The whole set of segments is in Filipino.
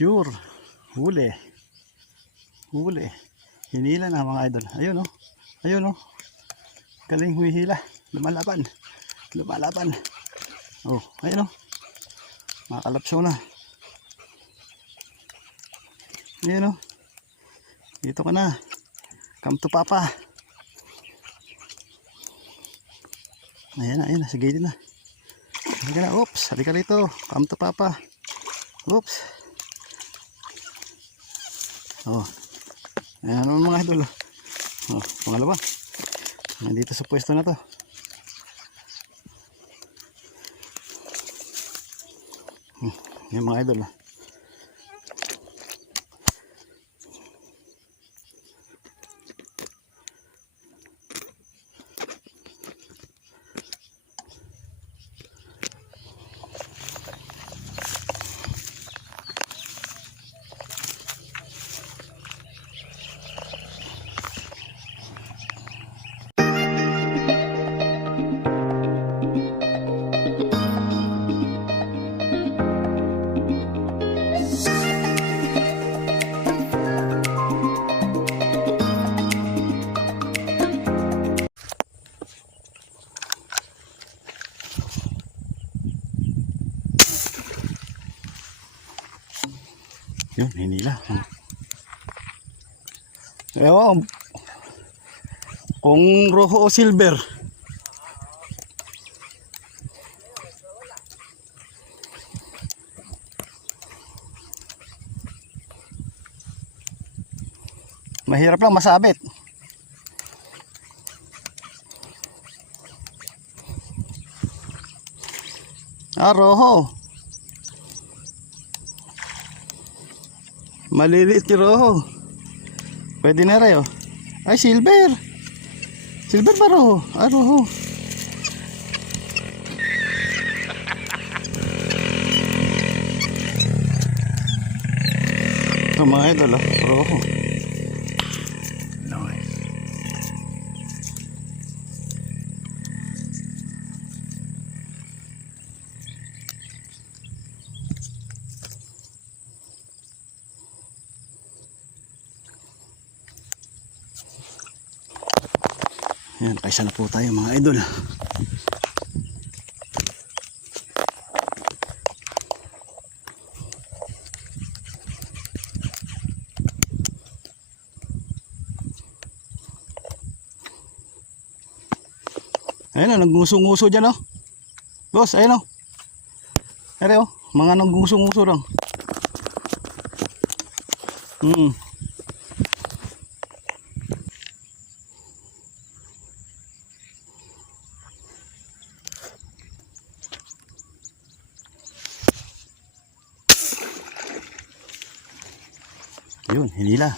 Sure. Huli. Huli. Hinila na mga idol. Ayun oh. Ayun oh. Galing humihila. Lumalaban. Lumalaban. Oh, ayun oh. Makakalapso na. Ayun oh. Dito ka na. Come to papa. Ayan na, ayan na. Sige din na. Halika na. Oops. Halika rito. Come to papa. Oops. Oh. Ayan naman mga idol. Oh, pangalawa. Nandito sa pwesto na to. Hmm, Yan mga idol. ah. Yun, hinila. Hmm. Ewan, kung roho o silver. Mahirap lang masabit. Ah, roho. Maliliit yung roho. Pwede na rin oh. Ay, silver. Silver ba roho? Ah, roho. Ito mga idol ah, roho. Yan, kaisa na po tayo mga idol. Ayun na, nagngusong-nguso dyan oh. Boss, ayun oh. Ayun oh, mga nagngusong-nguso lang. Hmm. Yun, hinila.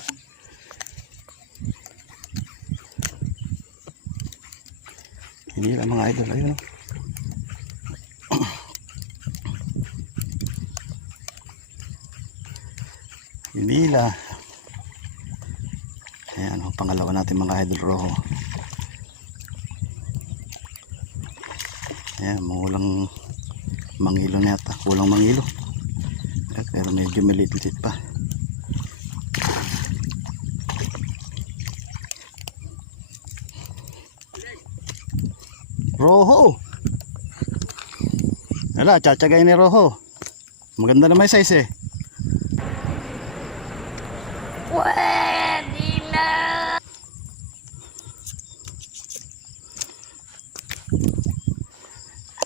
Hinila mga idol. Ayun. oh. Hinila. Ayan, ang pangalawa natin mga idol roho. Ayan, mulang mangilo na yata. Kulang mangilo. Pero medyo maliit-liit pa. Roho. Wala, tsatsagay ni Roho. Maganda naman yung size eh. Pwede na!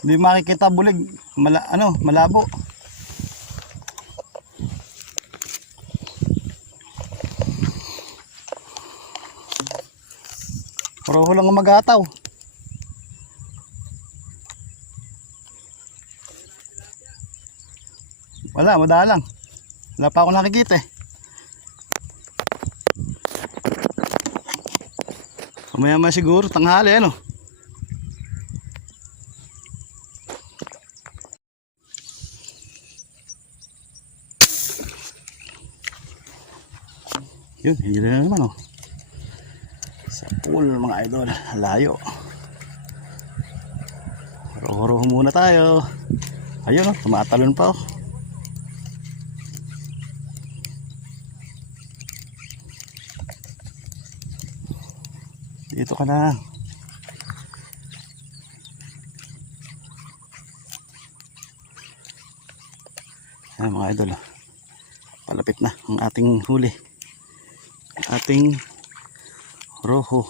Hindi makikita bulig. Mala, ano, malabo. Roho lang ang magataw. Wala, madalang. Wala pa ako nakikita eh. Mamaya ma siguro, tanghali ano. Yun, hindi na naman oh. Sa pool mga idol, layo. Roho-roho muna tayo. Ayun oh, tumatalon pa oh. Ka lang. Ayan mga idol. Palapit na ang ating huli. Ating Rojo.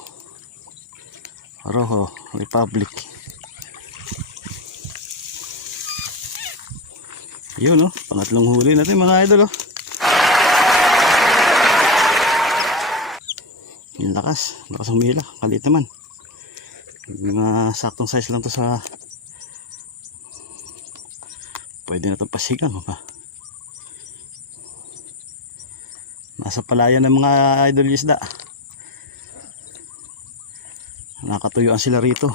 Rojo Republic. Yun oh, pangatlong huli natin mga idol oh. Yung lakas, lakas humila, kalit naman. Mga saktong size lang to sa pwede na itong pasigang pa. Nasa palayan ng mga idol isda. Nakatuyuan sila rito.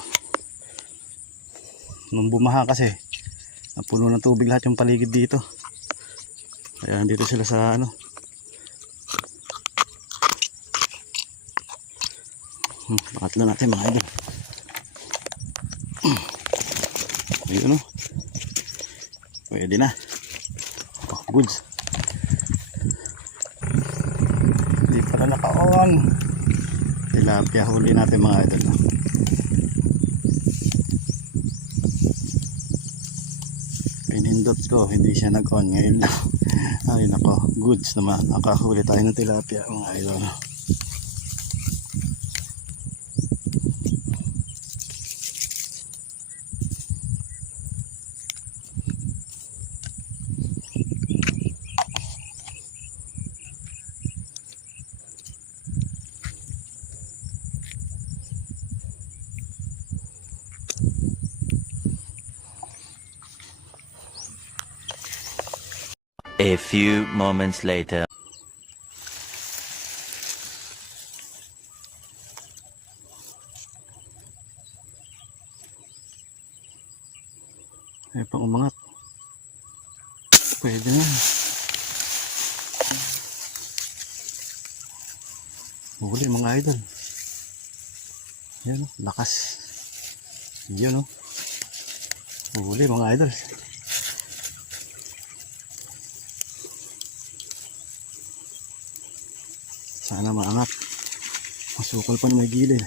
Nung bumaha kasi, napuno ng tubig lahat yung paligid dito. Kaya dito sila sa ano. Hmm, pangatlo natin mga idol. Ayun oh. Pwede na. Oh, goods. Hindi pala naka-on. Tilapia huli natin mga idol. Pinindot ko, hindi siya nag-on ngayon lang. Ay nako, goods naman. Nakahuli tayo ng tilapia mga idol. A few moments later. Ay pang umangat. Pwede na. Huli mga idol. Yan lakas. Yan o. Huli mga idol. Sana maangat. Masukol pa na may gilid.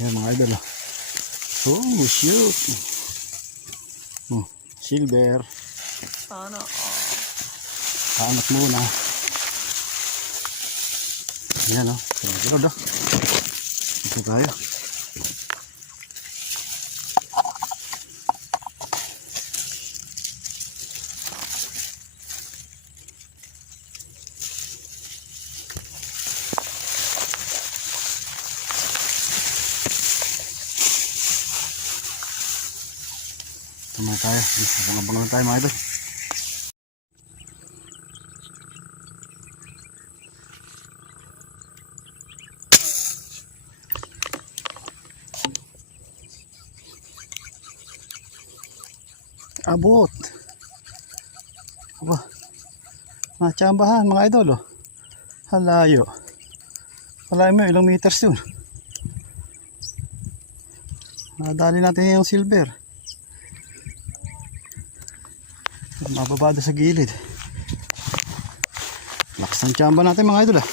Yan mga idol. ah. Oh, shoot. Hmm, silver. Sana Paangat muna. Yan o. Oh. Sunod o. Ito tayo. Tama tayo. Abang-abang lang tayo mga idol. Abot. Aba. Natsambahan mga idol oh. Halayo. Halayo mo ilang meters yun. Nadali natin yung silver. Mababado sa gilid. Lakas ng tsamba natin mga idol ah.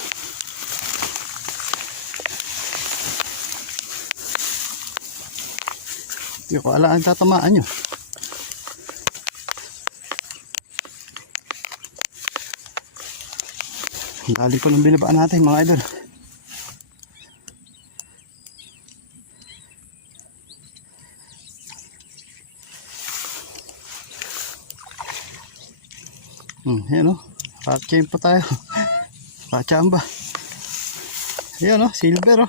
Hindi ko alam ang tatamaan nyo. Dali ko ng binabaan natin mga idol. Hmm, yan o. Patchain pa tayo. Pachamba. Yan o, silver o.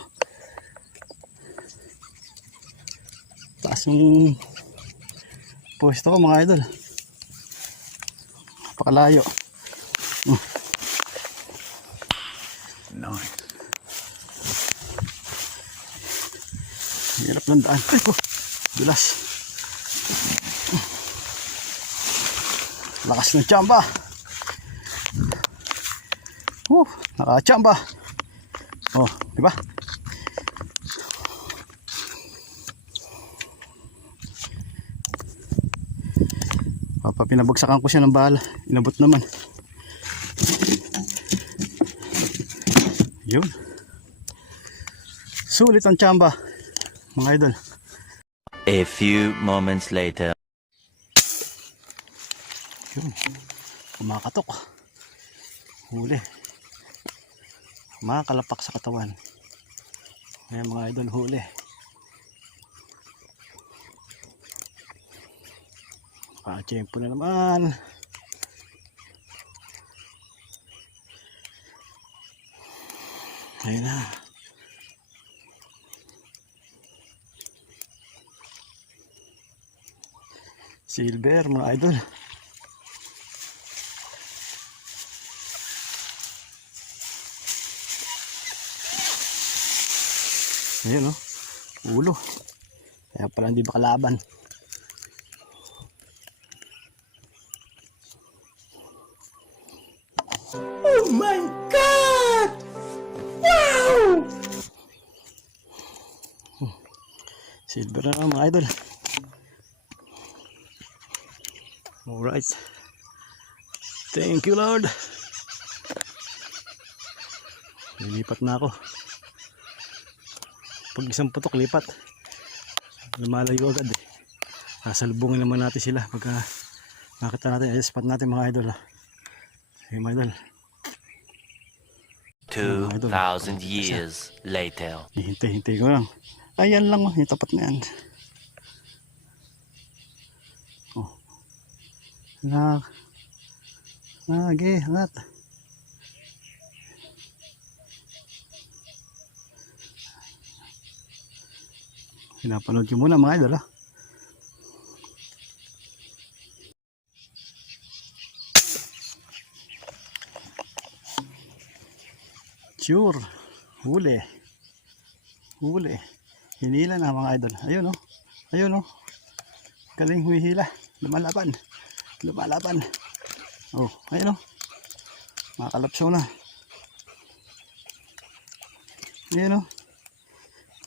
Taas yung pwesto ko mga idol. Napakalayo. Nice. Nandaan. Ay po. Gilas. Lakas ng chamba. Uh, nakachamba. Oh, di ba? Papa, pinabagsakan ko siya ng bahala. Inabot naman. Yun. Sulit ang chamba. Mga idol. A few moments later. Yun. Kumakatok. Huli. Makakalapak sa katawan. Ayan mga idol, huli. Pakachempo na naman. Ayun na. Silver mga idol. Ayun o. Ulo. Kaya pala hindi makalaban. Oh my God! Wow! Silver na mga idol. Alright. Thank you Lord. Lilipat na ako pag isang putok lipat lumalayo agad eh sasalubungin naman natin sila pagka nakita natin ay spot natin mga idol ha okay mga idol Two idol. thousand years later. hihintay-hintay ko lang ayan lang oh yung tapat na yan na nage angat pinapanood ko muna mga idol ha Sure. Huli. Huli. Hinila na mga idol. Ayun oh. Ayun oh. Galing humihila. Lumalaban. Lumalaban. Oh, ayun oh. Makakalapsaw na. Ayun oh.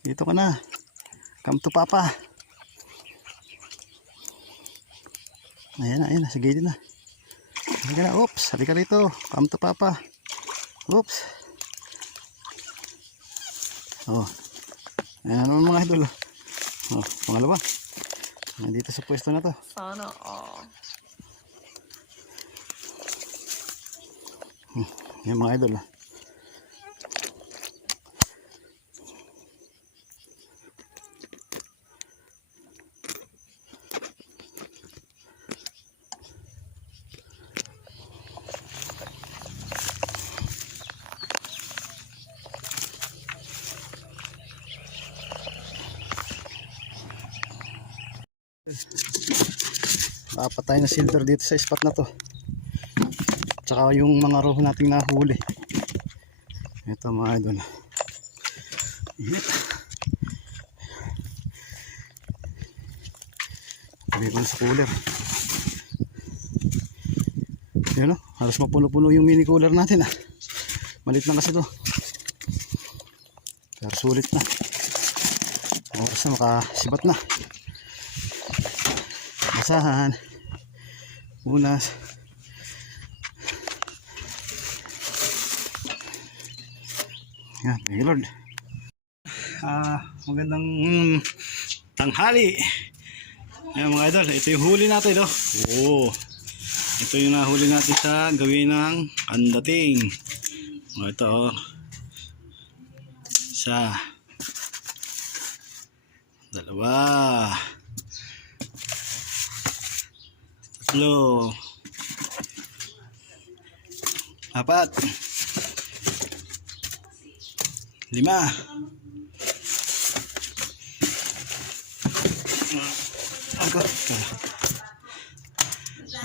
Dito ka na. Come to papa. Ayan ayan. Sige din na. Halika na. Oops. Halika rito. Come to papa. Oops. Oh. Ayan naman mga idol. Oh, pangalawa. Nandito sa pwesto na to. Sana all. Yan mga idol. ah. Apat tayo na silver dito sa spot na to. Tsaka yung mga roh nating nahuli. Ito mga idol. Init. Sa cooler. Yan o. Halos mapuno-puno yung mini cooler natin ah. Malit lang kasi to. Pero sulit na. Oras na makasibat na. Basahan. Unas. Yan, thank you Lord. Ah, magandang mm, tanghali. Ayan mga idol, ito yung huli natin, no? Oo. Ito yung nahuli natin sa gawin ng andating. O, ito, oh. Isa. Dalawa. Tatlo. Apat. Lima. Ako.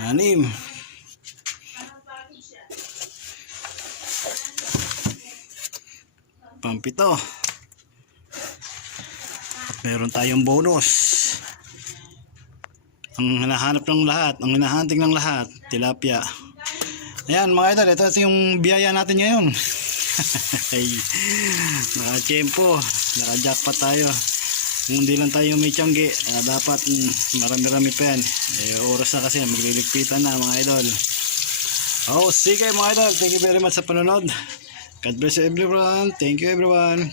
Anim. Pampito. Meron tayong bonus. Ang hinahanap ng lahat, ang hinahanting ng lahat, tilapia. Ayan mga idol, ito, ito yung biyaya natin ngayon. Ay, naka-tiyempo, naka-jackpot tayo. Kung hindi lang tayo may tiyanggi, ah, dapat mm, marami-rami pa yan. Eh, oras na kasi, magliligpitan na mga idol. Oh, sige mga idol, thank you very much sa panonood. God bless you everyone. Thank you everyone.